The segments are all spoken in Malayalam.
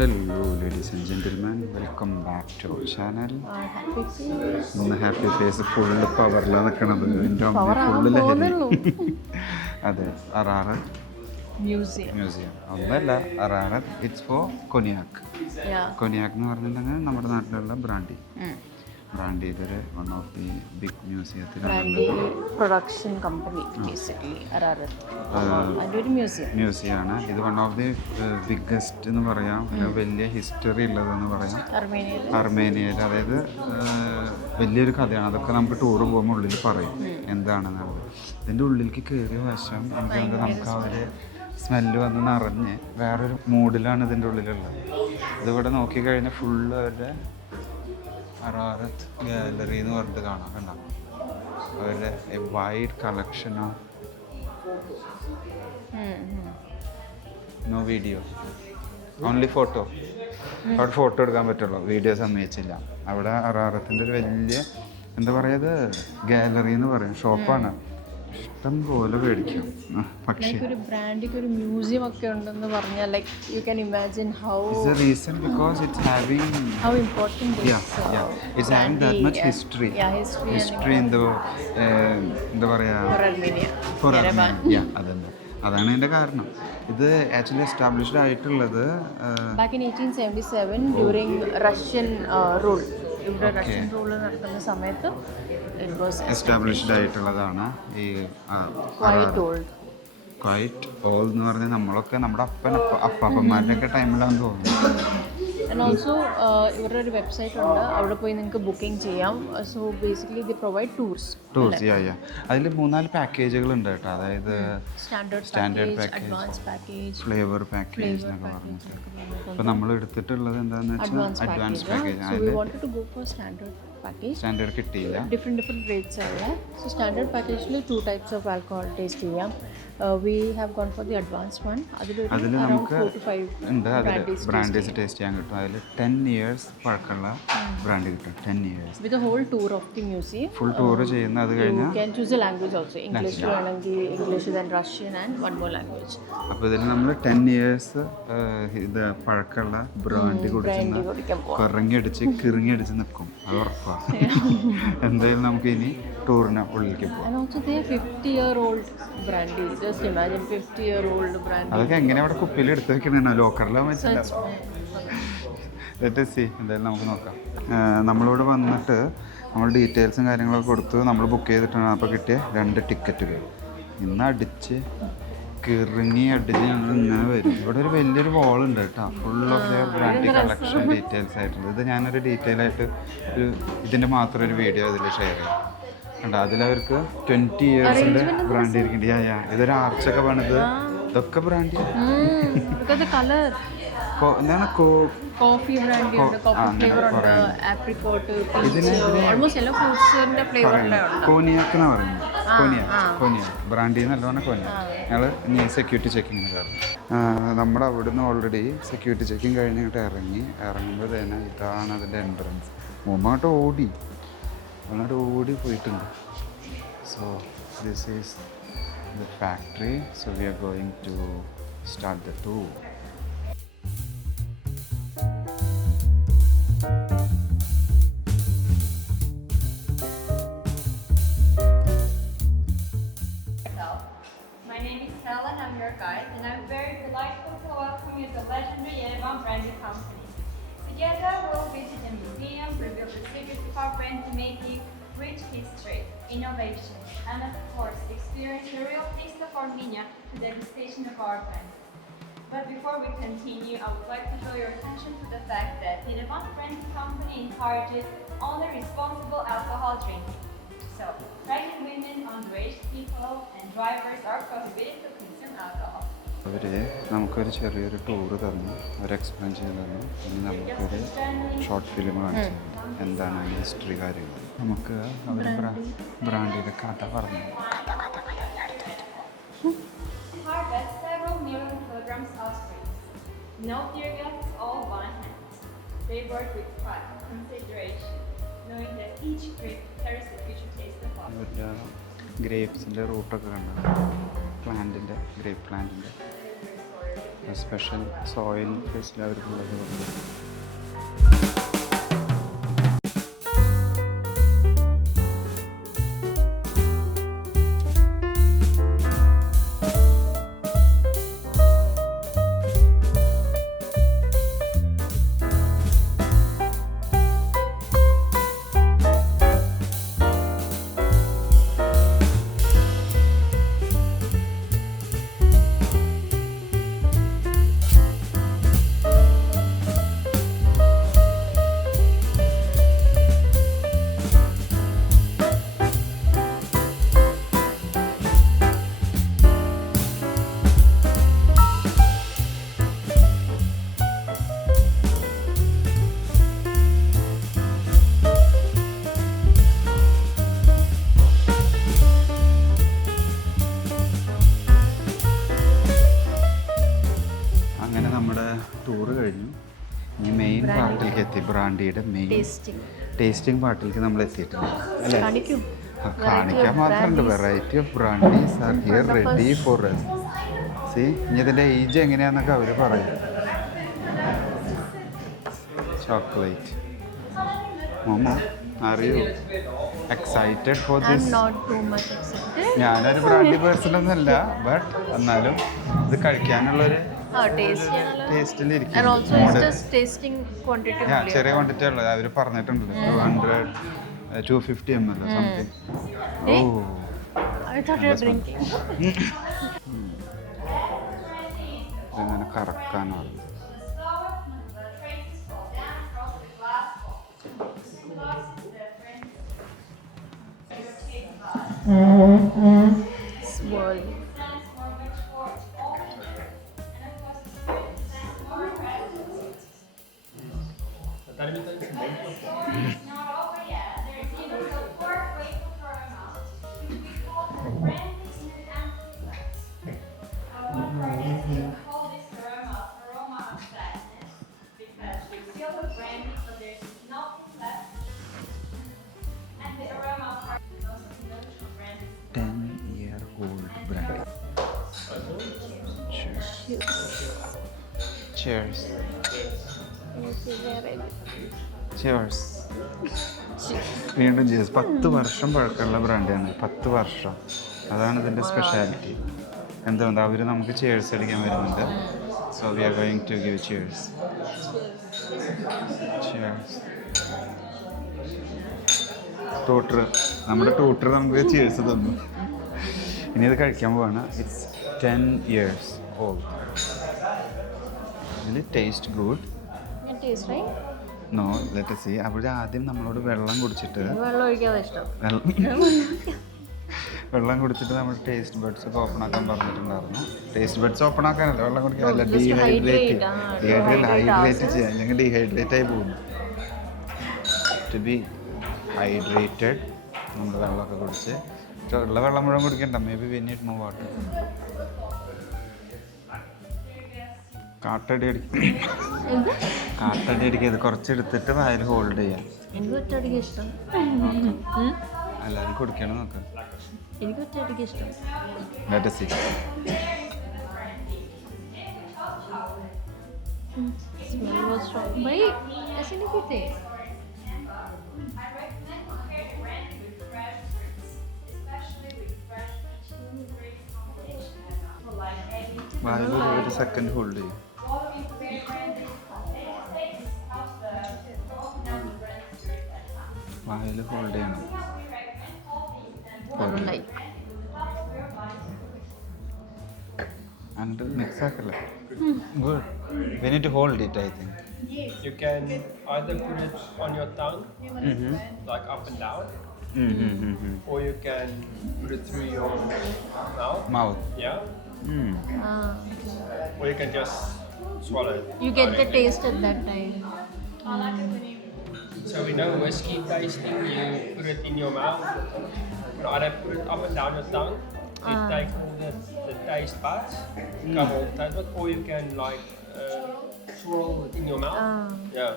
Hello ladies and gentlemen, welcome back to our channel. ഇന്ന് ഹാപ്പി ഫേസ് ഫുള്ള് പവറിലാണ് നിൽക്കണത്. എൻ്റെ അമ്മ ഫുള്ള് ലഹരി. അതെ, അറാറത്ത് മ്യൂസിയം ഒന്നല്ല, അറാറത്ത് ഇറ്റ്സ് ഫോർ കൊനിയാക്ക്. കൊനിയാക്ക് എന്ന് പറഞ്ഞിട്ടുണ്ടെങ്കിൽ നമ്മുടെ നാട്ടിലുള്ള ബ്രാൻഡി. ബ്രാൻഡിയിലൊരു വൺ ഓഫ് ദി ബിഗ് മ്യൂസിയത്തിലാണ് പ്രൊഡക്ഷൻ കമ്പനി മ്യൂസിയമാണ് ഇത്. വൺ ഓഫ് ദി ബിഗ്ഗസ്റ്റ് എന്ന് പറയാം, വലിയ ഹിസ്റ്ററി ഉള്ളതെന്ന് പറയാം അർമേനിയയിൽ. അതായത് വലിയൊരു കഥയാണ്. അതൊക്കെ നമുക്ക് ടൂറ് പോകുമ്പോൾ ഉള്ളിൽ പറയും എന്താണെന്നുള്ളത്. ഇതിൻ്റെ ഉള്ളിലേക്ക് കയറിയ വശം എനിക്ക് നമുക്ക് അവർ സ്മെല്ല് വന്ന് നിറഞ്ഞ് വേറൊരു മൂഡിലാണ് ഇതിൻ്റെ ഉള്ളിലുള്ളത്. ഇതിവിടെ നോക്കിക്കഴിഞ്ഞാൽ ഫുള്ള് അവരുടെ അറാറത്ത് ഗാലറി എന്ന് പറഞ്ഞിട്ട് കാണാം. കണ്ടോ, അവരുടെ എ വൈഡ് കളക്ഷനോ. No video, only photo. അവിടെ ഫോട്ടോ എടുക്കാൻ പറ്റുള്ളൂ, വീഡിയോ സമ്മതിച്ചില്ല. അവിടെ അറാറത്തിൻ്റെ ഒരു വലിയ എന്താ പറയുക, ഗാലറി എന്ന് പറയും, ഷോപ്പാണ്. ഇഷ്ടം പോലെ മേടിക്കും. പക്ഷേ ഒരു ബ്രാൻഡിക്ക് ഒരു മ്യൂസിയം ഒക്കെ ഉണ്ടെന്ന് പറഞ്ഞാൽ like you can imagine how it's A reason because it's having how important it's having that much history in the എന്താ പറയുക ഫോർ അർമേനിയ. അതാണ് അതിൻ്റെ കാരണം. ഇത് ആക്ച്വലി എസ്റ്റാബ്ലിഷ്ഡ് ആയിട്ടുള്ളത് back in 1877 during Russian rule. ഇവിടെ റഷ്യൻ റൂൾ നടക്കുന്ന സമയത്ത് എസ്റ്റാബ്ലിഷ്ഡ് ആയിട്ടുള്ളതാണ്. ഈ ക്വൈറ്റ് ഓൾഡ് എന്ന് പറഞ്ഞാൽ നമ്മളൊക്കെ നമ്മുടെ അപ്പാപ്പന്മാരുടെ ഒക്കെ ടൈമിലാണെന്ന് തോന്നുന്നു. ആൻഡ് ഓൾസോ ഇവരുടെ ഒരു വെബ്സൈറ്റ് ഉണ്ട്, അവിടെ പോയി നിങ്ങൾക്ക് ബുക്കിംഗ് ചെയ്യാം. So basically the provide tours. അതിൽ 3-4 പാക്കേജുകൾ ഉണ്ട് കേട്ടോ. അതായത് സ്റ്റാൻഡേർഡ് പാക്കേജ്, ഫ്ലേവർ പാക്കേജ് എന്നൊക്കെ പറഞ്ഞിട്ട്. അപ്പോൾ നമ്മൾ എടുത്തിട്ടുള്ളത് എന്താണെന്ന് വെച്ചാൽ അഡ്വാൻസ് പാക്കേജ്. സ്റ്റാൻഡേർഡ് കിട്ടിയില്ല. ഡിഫറെൻറ്റ് റേറ്റ്സ് ആണ്. സോ സ്റ്റാൻഡേർഡ് പാക്കേജിൽ 2 types ഓഫ് ആൽക്കഹോൾ ടേസ്റ്റ് ചെയ്യാം. We have gone for the advance one. അതിൽ നമുക്ക് ഉണ്ട്, അതിൽ ബ്രാൻഡീസ് ടേസ്റ്റ് ചെയ്യാൻ കിട്ടും. അതിൽ 10 years പഴക്കമുള്ള ബ്രാൻഡ് കിട്ടും. 10 years with whole tour of the museum. Full tour ചെയ്യുന്ന. അത് കഴിഞ്ഞാൽ can choose a language also. English വേണമെങ്കിൽ English, then Russian and one more language. അപ്പോൾ ഇതിൽ നമ്മൾ 10 years ഇത് പഴക്കമുള്ള ബ്രാൻഡ് കുടിക്കുന്ന കിറങ്ങി അടിച്ച് നിൽക്കും. അത് ഉറപ്പാണ്. എന്തായാലും നമുക്ക് ഇനി ടൂറിന് ഉള്ളിലേക്ക് പോകാം. അതൊക്കെ എങ്ങനെ അവിടെ കുപ്പിയിൽ എടുത്ത് വെക്കണോ, ലോക്കറിലാൻ പറ്റില്ല. എന്തായാലും നമുക്ക് നോക്കാം. നമ്മളിവിടെ വന്നിട്ട് നമ്മൾ ഡീറ്റെയിൽസും കാര്യങ്ങളൊക്കെ കൊടുത്തു. നമ്മൾ ബുക്ക് ചെയ്തിട്ടാണ് അപ്പോൾ കിട്ടിയ 2 ടിക്കറ്റുകൾ. ഇന്ന് അടിച്ച് കിറങ്ങി അടിച്ച് ഞങ്ങൾ ഇങ്ങനെ വരും. ഇവിടെ ഒരു വലിയൊരു വാളുണ്ട് കേട്ടോ, full of their brand collection details ആയിട്ടുള്ളത്. ഇത് ഞാനൊരു ഡീറ്റെയിൽ ആയിട്ട് ഇതിൻ്റെ മാത്രം ഒരു വീഡിയോ ഇതിൽ ഷെയർ ചെയ്യാം. കണ്ടോ, അതിലവർക്ക് 20 yearsൻ്റെ ബ്രാൻഡ് ഇരിക്കുന്നുണ്ട്. ഇതൊരു ആർച്ചൊക്കെ പണിത് ഇതൊക്കെ ബ്രാൻഡ്. എന്താണ് കോഫി ബ്രാൻഡി ഉണ്ട്, കോഫി ഫ്ലേവർ ഉണ്ട്, ആപ്രിക്കോട്ട്, ഓൾമോസ്റ്റ് എല്ലാ ഫ്രൂട്ട്സിന്റെ ഫ്ലേവർ ഉണ്ട്. കോനിയാക്ക് എന്ന് പറയുന്നത്. കോനിയാക്ക് ബ്രാൻഡി എന്നല്ല പറഞ്ഞാൽ കോനിയാക്ക്. ഞങ്ങൾ ഇനി സെക്യൂരിറ്റി ചെക്കിങ് കാരണം നമ്മുടെ അവിടുന്ന് ഓൾറെഡി സെക്യൂരിറ്റി ചെക്കിങ് കഴിഞ്ഞിട്ട് ഇറങ്ങുമ്പോൾ തന്നെ ഇതാണ് അതിൻ്റെ എൻട്രൻസ്. മുമ്പോട്ട് ഓടി പോയിട്ടുണ്ട്. So this is the factory. So we are going to start the tour. I'm your guide, and I'm very delighted to welcome you to the legendary Yerevan Brandy Company. Together, we'll visit the museum, reveal the secrets of our brand to make you rich history, innovation, and of course, experience the real taste of Armenia to the degustation of our blend. But before we continue, I would like to draw your attention to the fact that Yerevan Brandy Company encourages only responsible alcohol drinking. So, pregnant women, underage people, and drivers are prohibited to consume alcohol. അവർ നമുക്കൊരു ചെറിയൊരു ടൂറ് തന്നു, അവർ എക്സ്പ്ലെയിൻ ചെയ്ത് തന്നു. ഇനി നമുക്കൊരു ഷോർട്ട് ഫിലിം കാണിച്ചു എന്താണ് ഹിസ്റ്ററി കാര്യങ്ങൾ. നമുക്ക് അവർ ബ്രാൻഡിയുടെ കഥ പറഞ്ഞു. Harvest several million kilograms of grapes. No dear guests, all by hand. They work with pride, consideration, knowing that each grape carries the future taste of our. അവരുടെ ഗ്രേപ്സിൻ്റെ റൂട്ടൊക്കെ കണ്ടത്, ഗ്രേപ്പ് പ്ലാന്റിൻ്റെ സ്പെഷ്യൽ സോയിൽ ഫേസിൽ അവർക്കുള്ളത്. ടൂറ് കഴിഞ്ഞു. ഇനി മെയിൻ പാർട്ടിലേക്ക് എത്തി. ബ്രാൻഡിയുടെ മെയിൻ ടേസ്റ്റിംഗ് പാർട്ടിലേക്ക് നമ്മൾ എത്തിയിട്ടുണ്ട് അല്ലേ? കാണിക്കാൻ മാത്രമുണ്ട്. Variety of brandies are here ready for us. See ഇനി ഇതിൻ്റെ ഏജ് എങ്ങനെയാണെന്നൊക്കെ അവർ പറയും. ചോക്ലേറ്റ് മോമ are you excited for this? ഞാനൊരു ബ്രാൻഡി പേഴ്സൺ ഒന്നുമല്ല, ബട്ട് എന്നാലും ഇത് കഴിക്കാനുള്ളൊരു ചെറിയ ക്വാണ്ടിറ്റി ഉള്ളത് അവർ പറഞ്ഞിട്ടുണ്ടല്ലോ. 250 ml സംതിങ്. ഇങ്ങനെ കറക്കാനാണ്. Cheers. Cheers. വീണ്ടും cheers. 10 വർഷം പഴക്കമുള്ള ബ്രാൻഡാണ്. 10 വർഷം. അതാണ് ഇതിൻ്റെ സ്പെഷ്യാലിറ്റി. എന്തുകൊണ്ട് അവർ നമുക്ക് cheers അടിക്കാൻ വരുന്നുണ്ട്. So we are going to give cheers. Cheers. നമ്മുടെ ട്യൂട്ടർ നമുക്ക് cheers തന്നു. ഇനി ഇത് കഴിക്കാൻ പോവാണ്. It's 10 years old. Will it taste good? It tastes right? No, let us see. അവിടെ ആദ്യം നമ്മളോട് വെള്ളം കുടിച്ചിട്ട് വെള്ളം കുടിച്ചിട്ട് നമ്മൾ ടേസ്റ്റ് ബഡ്സ് ഒക്കെ ഓപ്പൺ ആക്കാൻ പറഞ്ഞിട്ടുണ്ടായിരുന്നു. ടേസ്റ്റ് ബഡ്സ് ഓപ്പൺ ആക്കാനല്ല, വെള്ളം കുടിക്കാൻ. അല്ല, ഹൈഡ്രേറ്റ് ചെയ്യാം, അല്ലെങ്കിൽ ഡീഹൈഡ്രേറ്റ് ആയി പോകുന്നു. ടു ബി ഹൈഡ്രേറ്റഡ് നമ്മൾ വെള്ളമൊക്കെ കുടിച്ച് ഉള്ള വെള്ളം മുഴുവൻ കുടിക്കണ്ട. Maybe we need more water. കാട്ടടി അടിക്കുക. കുറച്ചെടുത്തിട്ട് വായിൽ ഹോൾഡ് ചെയ്യാം. എല്ലാവരും കുടിക്കണം നോക്കാം. വായിൽ ഒരു സെക്കൻഡ് ഹോൾഡ് ചെയ്യും. വായിൽ ഹോൾഡ് ചെയ്യണം. and mix ആക്കല്ലേ. Good. We need to hold it, I think. You can either put it on your tongue, like up and down, or you can put it through your mouth. Yeah. Or you can just swallow it. You get the taste at that time. So we know whiskey tasting, you put it in your mouth. You either put it up and down your tongue, you take all the taste buds, cover all the taste buds, or you can like swirl it in your mouth. Yeah.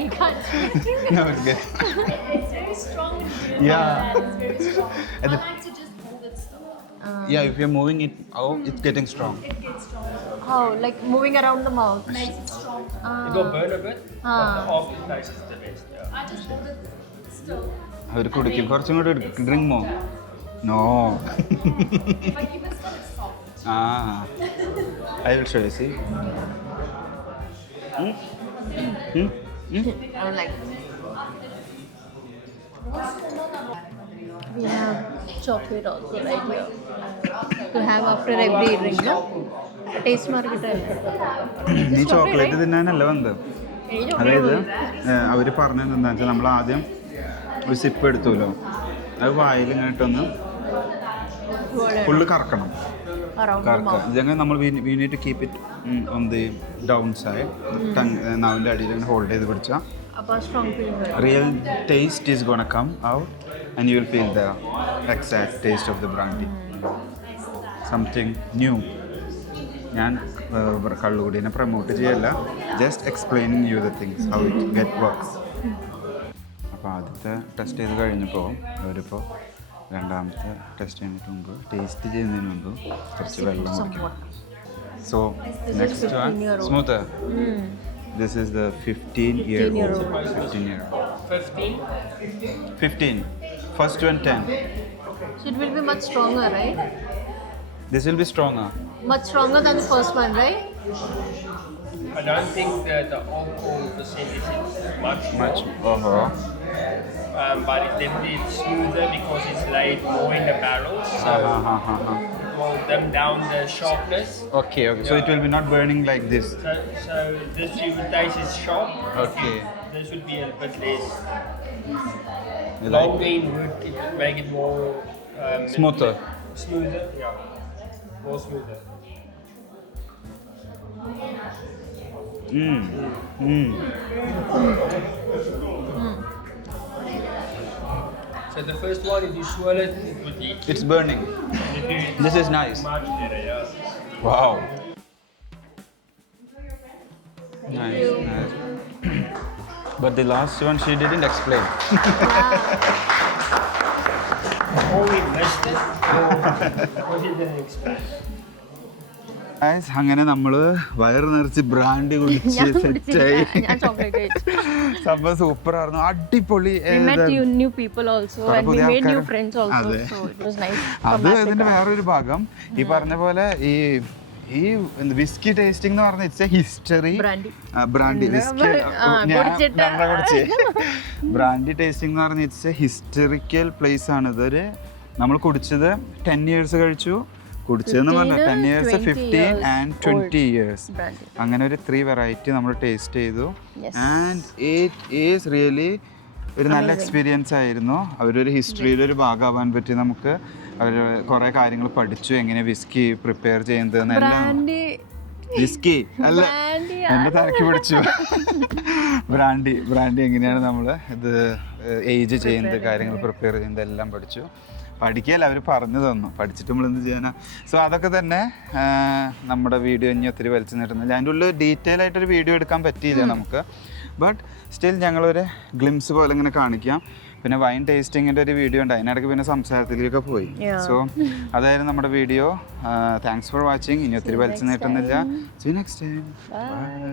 You can't. No, it's good. It's very strong. Yeah. It's very strong. I like to just hold it still. Yeah, if you're moving it out, it's getting strong. How? Like moving around the mouth. It will burn a bit, but the aftertaste is the best. Yeah. അവർ കുടിക്കും കുറച്ചും കൂടി drink more no ah I will show you see I don't like. We have chocolate also right here to have after every drink, no? Taste market. നീ ചോക്ലേറ്റ് തിന്നാനല്ല വന്നത്. അതായത് അവർ പറഞ്ഞത് എന്താണെന്ന് വെച്ചാൽ നമ്മൾ ആദ്യം ഒരു സിപ്പ് എടുത്തുല്ലോ, അത് വായിൽ ഇങ്ങോട്ടൊന്ന് ഫുള്ള് കറക്കണം. ഇതങ്ങനെ നമ്മൾ we need to keep it on the down side, നാവിൻ്റെ അടിയിൽ ഇങ്ങനെ ഹോൾഡ് ചെയ്ത് പിടിച്ചാൽ real taste is gonna come out and you will feel the exact taste of the brandy. Something new. ഞാൻ കള്ളുകൂടിനെ പ്രൊമോട്ട് ചെയ്യല്ല, just explaining you the things how it get works. അപ്പോൾ ആദ്യത്തെ ടെസ്റ്റ് ചെയ്ത് കഴിഞ്ഞപ്പോൾ അവരിപ്പോൾ രണ്ടാമത്തെ ടെസ്റ്റ് ചെയ്യുന്നതിന് മുമ്പ് ടേസ്റ്റ് ചെയ്യുന്നതിന് മുമ്പ് കുറച്ച് വെള്ളം കുടിക്കും. So next one smooth. This is the 15-year-old. 15. First one 10. So it will be much stronger, right? This will be stronger. Much stronger than the first one, right? I don't think that the alcohol percentage is much more. But it's definitely smoother because it's laid more in the barrels. So it will dim down the sharpness. Okay. So it will be not burning like this. So this you would taste is sharp. Okay. This would be a bit less. You like Longer in would it would make it more smoother. Smoother, yeah. More smoother. So the first one, if you swirl it, it would eat. It's burning. This is nice. Much better, yeah. Wow. Nice. But the last one she didn't explain. Or we missed it, or she didn't explain. Guys, അങ്ങനെ നമ്മൾ വയറ് നിറച്ച് ബ്രാൻഡി കുടിച്ച് സെറ്റായി. സംഭവം സൂപ്പർ ആയിരുന്നു, അടിപൊളി. അത് ഇതിന്റെ വേറൊരു ഭാഗം ഈ പറഞ്ഞ പോലെ ഈ വിസ്കി ടേസ്റ്റിംഗ് എന്ന് പറഞ്ഞ it's A history. Brandy whisky brandy tasting എന്ന് പറഞ്ഞ ഇറ്റ്സ് എ ഹിസ്റ്ററിക്കൽ പ്ലേസ് ആണ്. ഇതൊരു നമ്മൾ കുടിച്ചത് 10 years കഴിച്ചു. കുടിച്ചതെന്ന് പറഞ്ഞാൽ 10 years, 15 and 20 years. അങ്ങനെ ഒരു 3 വെറൈറ്റി നമ്മൾ ടേസ്റ്റ് ചെയ്തു. ആൻഡ് ഇറ്റ് ഈസ് റിയലി ഒരു നല്ല എക്സ്പീരിയൻസ് ആയിരുന്നു. അവരൊരു ഹിസ്റ്ററിയുടെ ഒരു ഭാഗമാവാൻ പറ്റി. നമുക്ക് അവർ കുറേ കാര്യങ്ങൾ പഠിച്ചു, എങ്ങനെ വിസ്കി പ്രിപ്പയർ ചെയ്യുന്നത് എല്ലാം. വിസ്കി അല്ല, എൻ്റെ തലക്ക് പിടിച്ചു. ബ്രാൻഡി എങ്ങനെയാണ് നമ്മൾ ഇത് ഏജ് ചെയ്യുന്നത്, കാര്യങ്ങൾ പ്രിപ്പയർ ചെയ്യുന്നത് എല്ലാം പഠിച്ചു. പഠിക്കുകയല്ല, അവർ പറഞ്ഞു തന്നു. പഠിച്ചിട്ട് നമ്മൾ എന്ത് ചെയ്യാനാ. സോ അതൊക്കെ തന്നെ നമ്മുടെ വീഡിയോ ഇനി ഒത്തിരി വലിച്ചു നീട്ടുന്നില്ല. അതിൻ്റെ ഉള്ളിൽ ഡീറ്റെയിൽ ആയിട്ടൊരു വീഡിയോ എടുക്കാൻ പറ്റിയില്ല നമുക്ക്. ബട്ട് സ്റ്റിൽ ഞങ്ങളൊരു ഗ്ലിംസ് പോലെ ഇങ്ങനെ കാണിക്കാം. പിന്നെ വൈൻ ടേസ്റ്റിങ്ങിൻ്റെ ഒരു വീഡിയോ ഉണ്ട്, അതിനിടയ്ക്ക് പിന്നെ സംസാരത്തിലേക്ക് പോയി. സോ അതായിരുന്നു നമ്മുടെ വീഡിയോ. Thanks for watching. ഇനി ഒത്തിരി വലിച്ചു നീട്ടുന്നില്ല. See you next time. By.